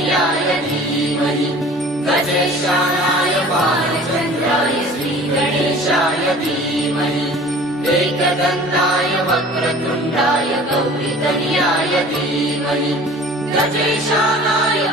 श्रीगणेशतनयाय धीमहि गजेशानाय बालचन्द्राय श्रीगणेशाय धीमहि एकदन्ताय वक्रतुण्डाय गौरीतनयाय धीमहि गजेशानाय